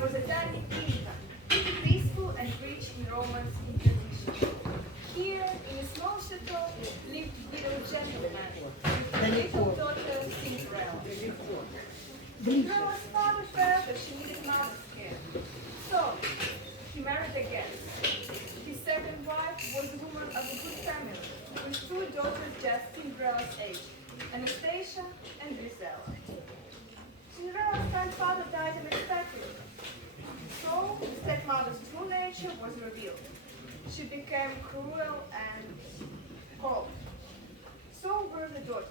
was a tiny kingdom, peaceful and rich in romance and tradition. Here, in a small chateau, lived widow gentleman with a little daughter, Cinderella. Cinderella's father felt that she needed mother's care, so he married again. His second wife was a woman of a good family, with two daughters just Cinderella's age, Anastasia and Grisella. Cinderella's grandfather died unexpectedly, so the stepmother's true nature was revealed. She became cruel and cold. So were the daughters.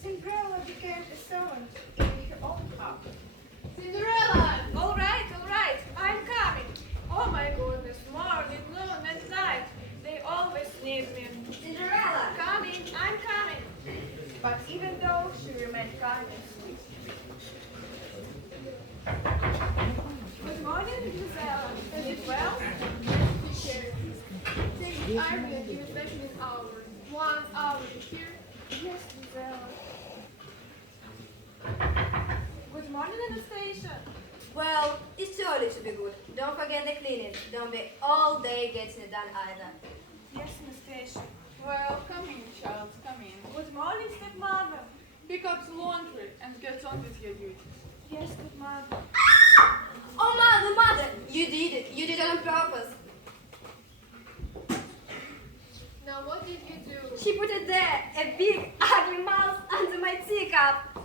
Cinderella became a servant in her own house. Cinderella! All right, I'm coming. Oh my goodness, morning, noon, and night. They always need me. Cinderella! Coming, I'm coming. But even though she remained kind and sweet. Good morning, Giselle. Is it well? Take the army and give it back in an hour. 1 hour here. Yes, Giselle. Good morning, Anastasia. Well, it's too early to be good. Don't forget the cleaning. Don't be all day getting it done either. Yes, Anastasia. Well, come in, child, come in. Good morning, stepmother. Pick up the laundry and get on with your duties. Yes, good mother. Oh, mother! You did it. You did it on purpose. Now, what did you do? She put it there, a big, ugly mouse under my teacup.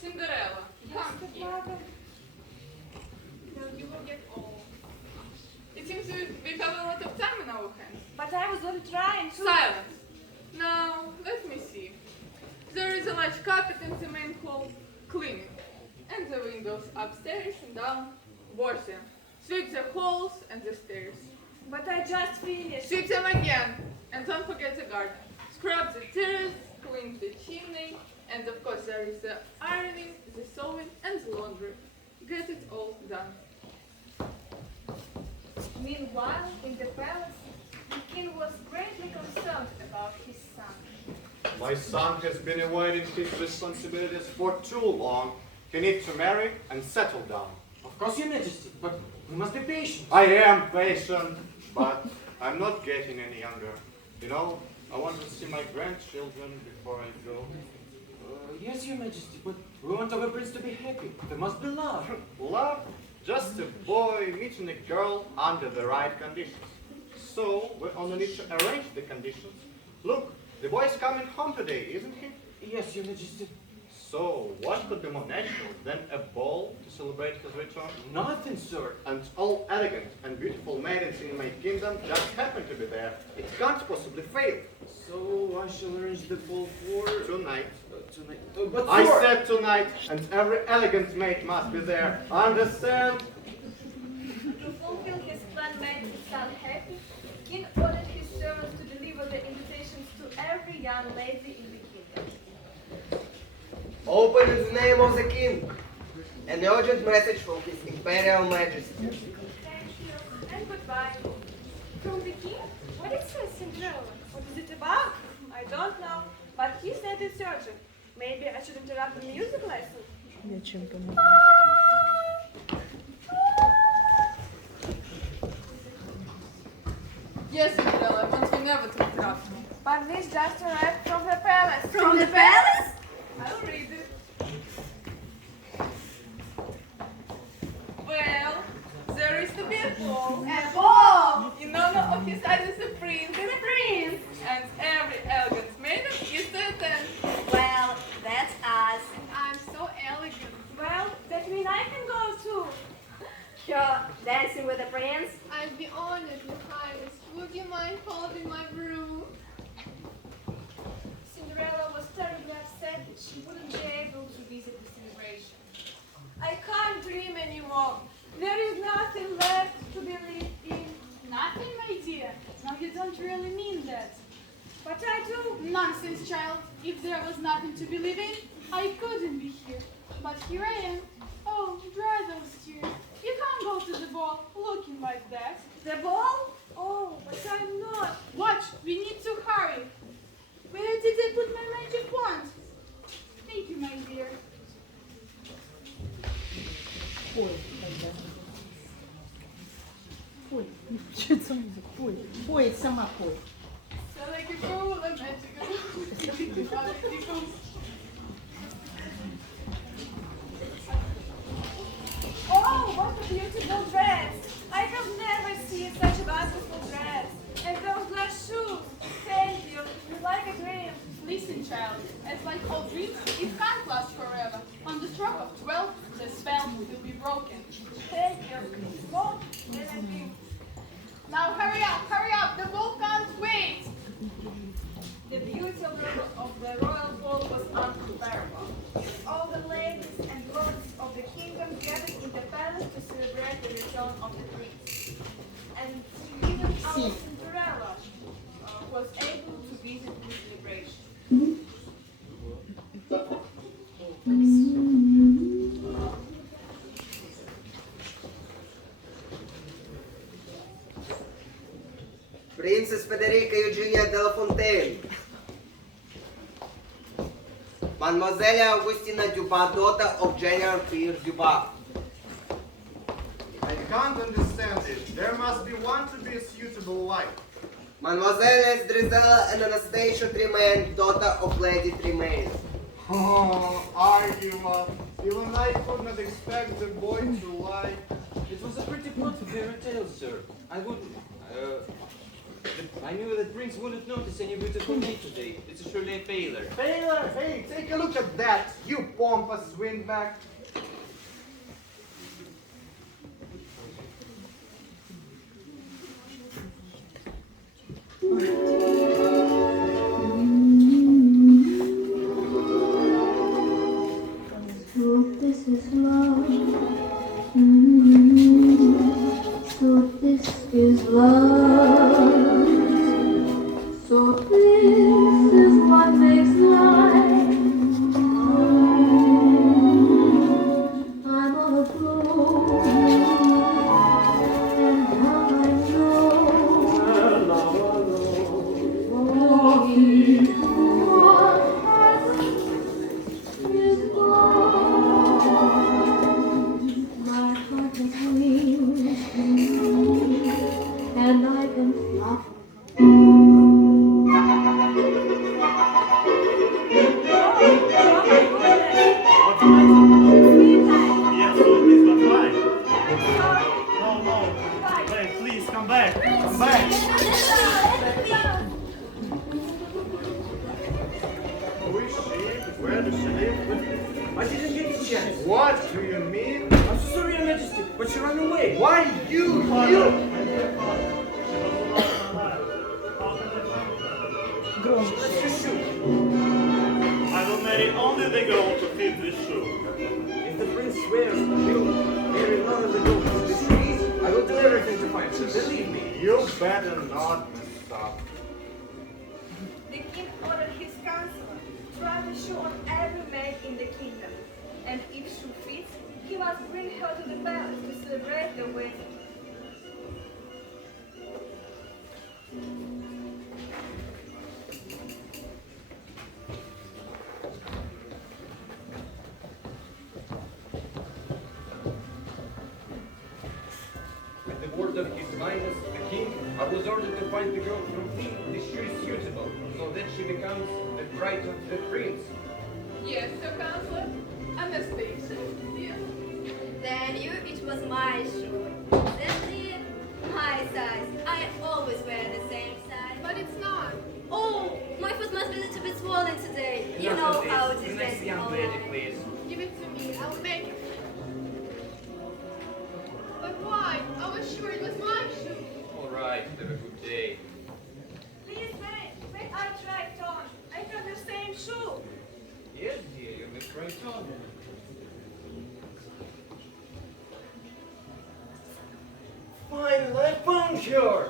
Cinderella, come here. Stepmother. Now, you will get old. It seems we have a lot of time in our hands. But I was only trying to... Silence. Now, let me see. There is a large carpet in the main hall. Clean it. And the windows upstairs and down. Wash them. Sweep the halls and the stairs. But I just finished. Sweep them again. And don't forget the garden. Scrub the terrace, clean the chimney, and of course there is the ironing, the sewing, and the laundry. Get it all done. Meanwhile, in the palace, the king was greatly concerned about his son. My son has been avoiding his responsibilities for too long. He needs to marry and settle down. Of course, Your Majesty, but we must be patient. I am patient, but I'm not getting any younger. You know, I want to see my grandchildren before I go. Yes, Your Majesty, but we want our prince to be happy. There must be love. Love? Just a boy meeting a girl under the right conditions. So, we only need to arrange the conditions. Look, the boy is coming home today, isn't he? Yes, Your Majesty. So, what could be more natural than a ball to celebrate his return? Nothing, sir. And all elegant and beautiful maidens in my kingdom just happen to be there. It can't possibly fail. So I shall arrange the ball for Tonight. tonight. But I sir, said tonight, and every elegant maid must be there. Understand? To fulfill his plan, make his son happy, king ordered his servants to deliver the invitations to every young lady in the kingdom. Open in the name of the king. An urgent message from his imperial majesty. Thank you, and goodbye. From the king? What is this, Cinderella? What is it about? I don't know, but he said it's urgent. Maybe I should interrupt the music lesson. Yes, Cinderella, I want you never to interrupt me. But this just arrived from the palace. From the palace? I'll read it. Well, there is to be a ball. A ball! In honor of His Highness the Prince. The prince! And every elegant maiden is to attend. Well, that's us. I'm so elegant. Well, that means I can go too. You're dancing with the prince? I'd be honored, Your Highness. Would you mind holding my broom? Cinderella was terribly upset that she wouldn't be able to visit the celebration. I can't dream anymore. There is nothing left to believe in. Nothing, my dear. No, you don't really mean that. But I do. Nonsense, child. If there was nothing to believe in, I couldn't be here. But here I am. Oh, dry those tears. You can't go to the ball looking like that. The ball? Oh, but I'm not. Watch, we need to hurry. Where did I put my magic wand? Thank you, my dear. Пой, что это пой, пой, сама пой. Oh, what a beautiful dress! I have never seen such a wonderful dress. And those glass shoes. Thank you. It's like a dream. Listen, child, as like all dreams, it can't last forever. On the stroke of 12, the spell will be broken. Thank you. More than I think. Now hurry up, the ball can't wait. The beauty of the royal ball was uncomparable. All the ladies and lords of the kingdom gathered in the palace to celebrate the return of the prince. And even our Cinderella was able to visit the celebration. Princess Federica Eugenia de la Fontaine. Mademoiselle Augustina Dubois, daughter of General Pierre Dubois. I can't understand it. There must be one to be a suitable wife. Mademoiselle Drizella and Anastasia Tremaine, daughter of Lady Tremaine. Oh, Arguma. Even I could not expect the boy to lie. It was a pretty plot fairy tale, sir. I knew that Prince wouldn't notice any beautiful maid today. It's surely a failure. Taylor, hey, take a look at that, you pompous wingback. So this is love. So this is love. So this is what makes life. I'm all aglow. And now I know. Only what happens is gone. My heart has wings, and I can fly. Yes, this one fine. No, no. Wait, please come back. Come back. Who is she? Where does she live? I didn't get the chance. What do you mean? I'm so sorry, Your Majesty, but she ran away. Why you? Let's just shoot. I will marry only the girl to fit this shoe. If the prince swears he'll marry none of the girls in the trees, I will do everything to find her. Believe me. You better not stop. The king ordered his counselor to try the shoe on every maid in the kingdom. And if shoe fits, he must bring her to the palace to celebrate the wedding. With the word of His Highness, the king, I was ordered to find the girl from whom this shoe is suitable, so that she becomes the bride of the prince. Yes, Sir Counselor. Anastasia, yes. Then you, it was my shoe. Simply my size. I always wear the same size. But it's not. Oh, my foot must be a little bit swollen today. You know how it is Next getting young lady, older. please. Give it to me, I'll make it. But why? I was sure it was my shoe. All right, have a good day. Please wait, I try it on. I have the same shoe. Yes, dear, you may try it on. Finally, I found her!